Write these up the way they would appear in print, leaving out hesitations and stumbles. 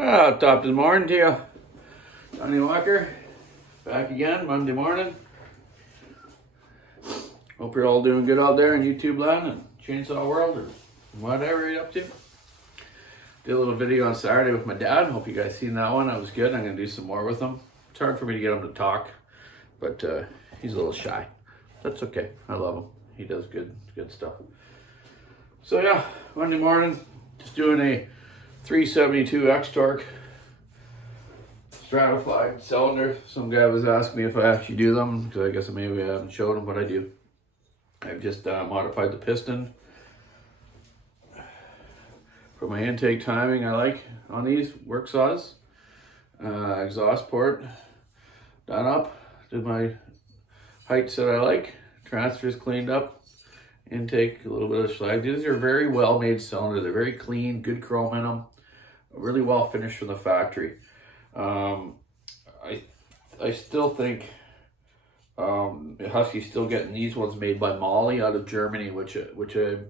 Top of the morning to you. Donny Walker, back again, Monday morning. Hope you're all doing good out there in YouTube land and Chainsaw World or whatever you're up to. Did a little video on Saturday with my dad. Hope you guys seen that one. That was good. I'm going to do some more with him. It's hard for me to get him to talk, but he's a little shy. That's okay. I love him. He does good stuff. So yeah, Monday morning, just doing a 372 X-Torque stratified cylinder. Some guy was asking me if I actually do them, because I guess maybe I haven't showed him what I do. I've just modified the piston for my intake timing. I like on these work saws. Exhaust port done up. Did my heights that I like. Transfers cleaned up. Intake, a little bit of slag. These are very well made cylinders. They're very clean, good chrome in them. Really well finished from the factory. I still think Husky's still getting these ones made by Molly out of Germany, which to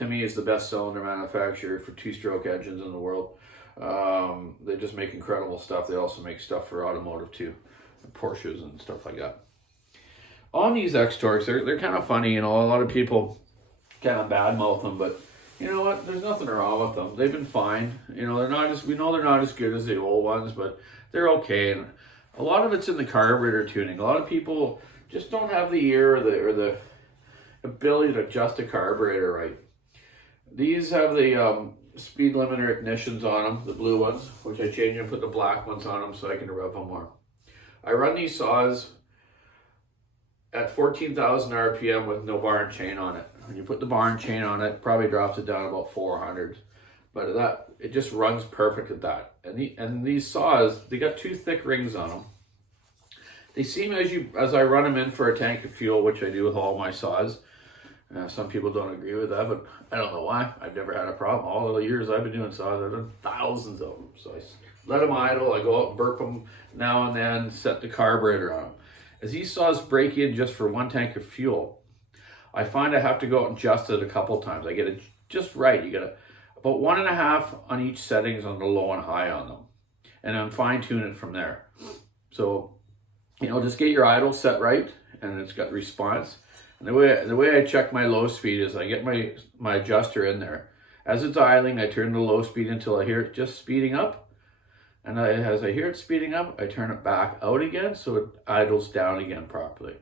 me is the best cylinder manufacturer for two-stroke engines in the world. They just make incredible stuff. They also make stuff for automotive too, Porsches and stuff like that. On these X-Torques, they're kind of funny, you know. A lot of people kind of badmouth them, but you know what? There's nothing wrong with them. They've been fine. You know, we know they're not as good as the old ones, but they're okay. And a lot of it's in the carburetor tuning. A lot of people just don't have the ear or the ability to adjust a carburetor right. These have the speed limiter ignitions on them, the blue ones, which I change and put the black ones on them so I can rev them more. I run these saws at 14,000 RPM with no bar and chain on it. When you put the bar and chain on it, probably drops it down about 400. But it just runs perfect at that. And these saws, they got two thick rings on them. They seem, as I run them in for a tank of fuel, which I do with all my saws. Some people don't agree with that, but I don't know why. I've never had a problem. All the years I've been doing saws, I've done thousands of them. So I let them idle. I go out and burp them now and then, set the carburetor on them. As these saws break in just for one tank of fuel, I find I have to go out and adjust it a couple times. I get it just right. You get about 1.5 on each settings on the low and high on them. And then fine tune it from there. So, you know, just get your idle set right, and it's got response. And the way I check my low speed is I get my adjuster in there. As it's idling, I turn the low speed until I hear it just speeding up. And as I hear it speeding up, I turn it back out again so it idles down again properly.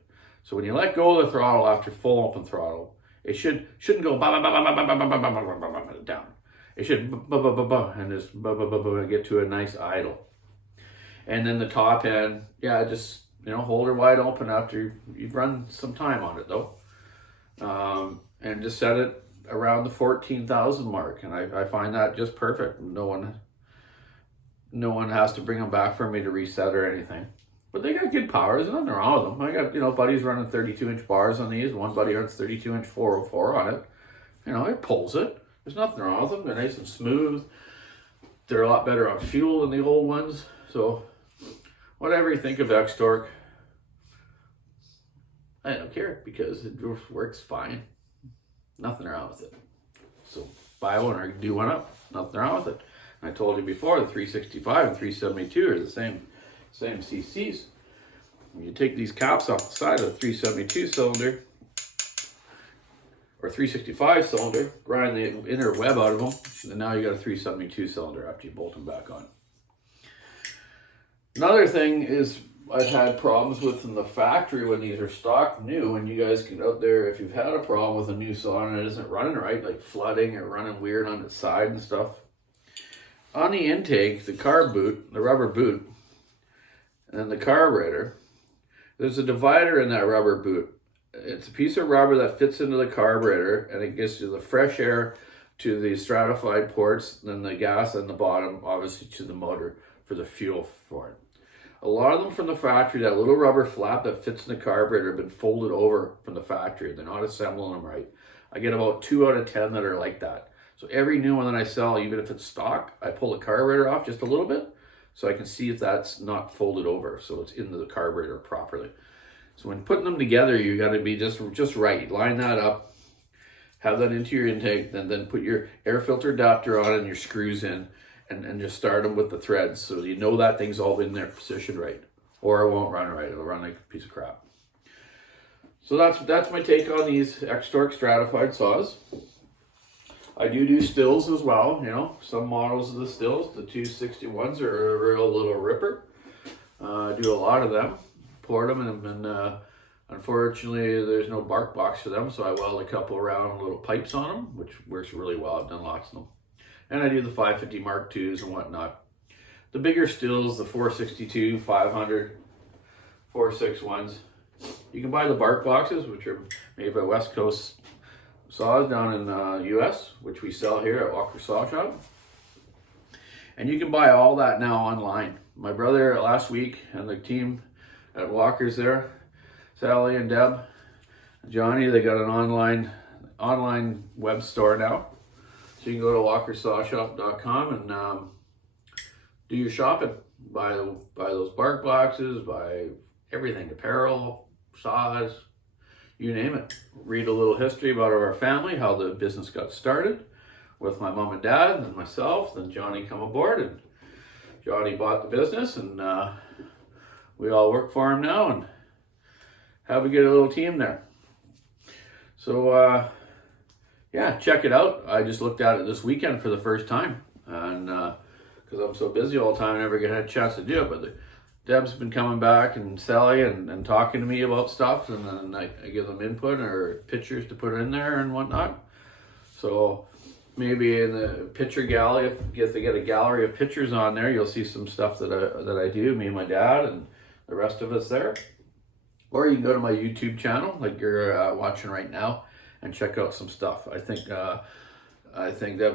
So when you let go of the throttle after full open throttle, it shouldn't go down. It should and just get to a nice idle. And then the top end, yeah, just hold her wide open after you've run some time on it though, and just set it around the 14,000 mark, and I find that just perfect. No one has to bring them back for me to reset or anything. But they got good power. There's nothing wrong with them. I got, buddies running 32-inch bars on these. One buddy runs 32-inch 404 on it. It pulls it. There's nothing wrong with them. They're nice and smooth. They're a lot better on fuel than the old ones. So whatever you think of X-Torque, I don't care, because it works fine. Nothing wrong with it. So buy one or do one up. Nothing wrong with it. I told you before, the 365 and 372 are the same CCs. When you take these caps off the side of the 372 cylinder or 365 cylinder, grind the inner web out of them, and now you got a 372 cylinder after you bolt them back on. Another thing is I've had problems with in the factory when these are stock new, and you guys can out there, if you've had a problem with a new saw and it isn't running right, like flooding or running weird on its side and stuff. On the intake, the carb boot, the rubber boot, and then the carburetor, there's a divider in that rubber boot. It's a piece of rubber that fits into the carburetor, and it gets you the fresh air to the stratified ports, then the gas on the bottom, obviously to the motor for the fuel for it. A lot of them from the factory, that little rubber flap that fits in the carburetor, have been folded over from the factory. They're not assembling them right. I get about 2 out of 10 that are like that. So every new one that I sell, even if it's stock, I pull the carburetor off just a little bit so I can see if that's not folded over, so it's into the carburetor properly. So when putting them together, you got to be just right. Line that up, have that into your intake, then put your air filter adapter on and your screws in, and just start them with the threads, so you know that thing's all in there positioned right, or it won't run right. It'll run like a piece of crap. So that's my take on these X-Torque stratified saws. I do stills as well. You know, some models of the stills, the 261s are a real little ripper. I do a lot of them, port them, and unfortunately there's no bark box for them, so I weld a couple round little pipes on them, which works really well. I've done lots of them. And I do the 550 Mark IIs and whatnot. The bigger stills, the 462, 500, 461s. You can buy the bark boxes, which are made by West Coast Saws down in the US, which we sell here at Walker Saw Shop. And you can buy all that now online. My brother last week and the team at Walker's there, Sally and Deb, Johnny, they got an online web store now. So you can go to walkersawshop.com and do your shopping. Buy those bark boxes, buy everything, apparel, saws, you name it. Read a little history about our family, how the business got started with my mom and dad and myself. Then Johnny come aboard, and Johnny bought the business, and we all work for him now and have a good little team there. So yeah, check it out. I just looked at it this weekend for the first time, and because I'm so busy all the time, I never get a chance to do it. But Deb's been coming back, and Sally, and talking to me about stuff, and then I give them input or pictures to put in there and whatnot. So maybe in the picture gallery, if they get a gallery of pictures on there, you'll see some stuff that I do, me and my dad and the rest of us there. Or you can go to my YouTube channel, like you're watching right now, and check out some stuff. I think Deb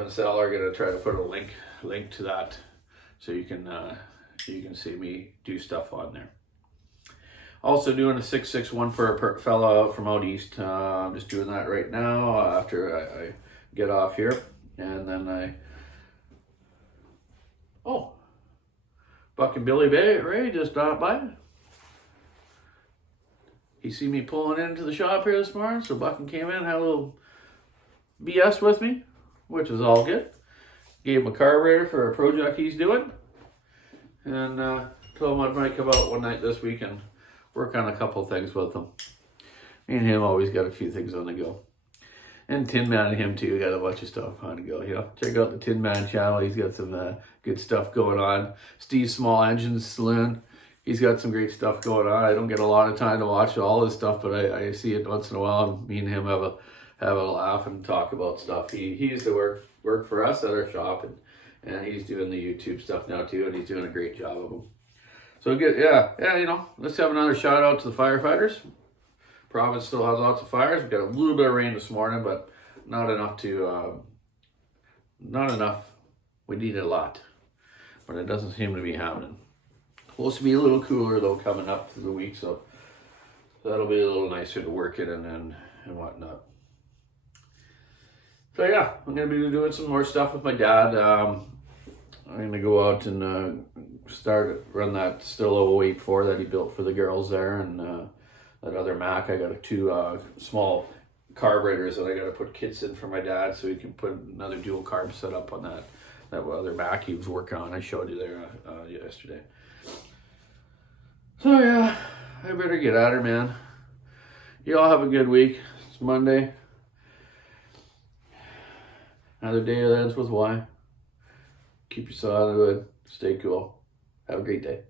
and Sal are gonna try to put a link to that, so you can see me do stuff on there. Also doing a 661 for a fella out from out east. I'm just doing that right now after I get off here, and then Buck and Billy Ray just stopped by. He see me pulling into the shop here this morning, so Buck came in, had a little BS with me, which was all good. Gave him a carburetor for a project he's doing, and told him I might come out one night this week and work on a couple things with him. Me and him always got a few things on the go. And Tin Man and him too got a bunch of stuff on the go. You know, check out the Tin Man channel. He's got some good stuff going on. Steve Small Engines Saloon. He's got some great stuff going on. I don't get a lot of time to watch all his stuff, but I see it once in a while. And me and him have a laugh and talk about stuff. He used to work for us at our shop, and he's doing the YouTube stuff now too, and he's doing a great job of them. So good, yeah. You know, let's have another shout out to the firefighters. Province still has lots of fires. We got a little bit of rain this morning, but not enough. We need a lot, but it doesn't seem to be happening. Supposed to be a little cooler though coming up through the week, so that'll be a little nicer to work in and whatnot. So yeah, I'm gonna be doing some more stuff with my dad. I'm gonna go out and run that still 084 that he built for the girls there, and that other Mac. I got two small carburetors that I got to put kits in for my dad, so he can put another dual carb setup on that other Mac he was working on. I showed you there yesterday. So yeah, I better get at her, man. You all have a good week. It's Monday. Another day that ends with Y. Keep your saw in the wood. Stay cool. Have a great day.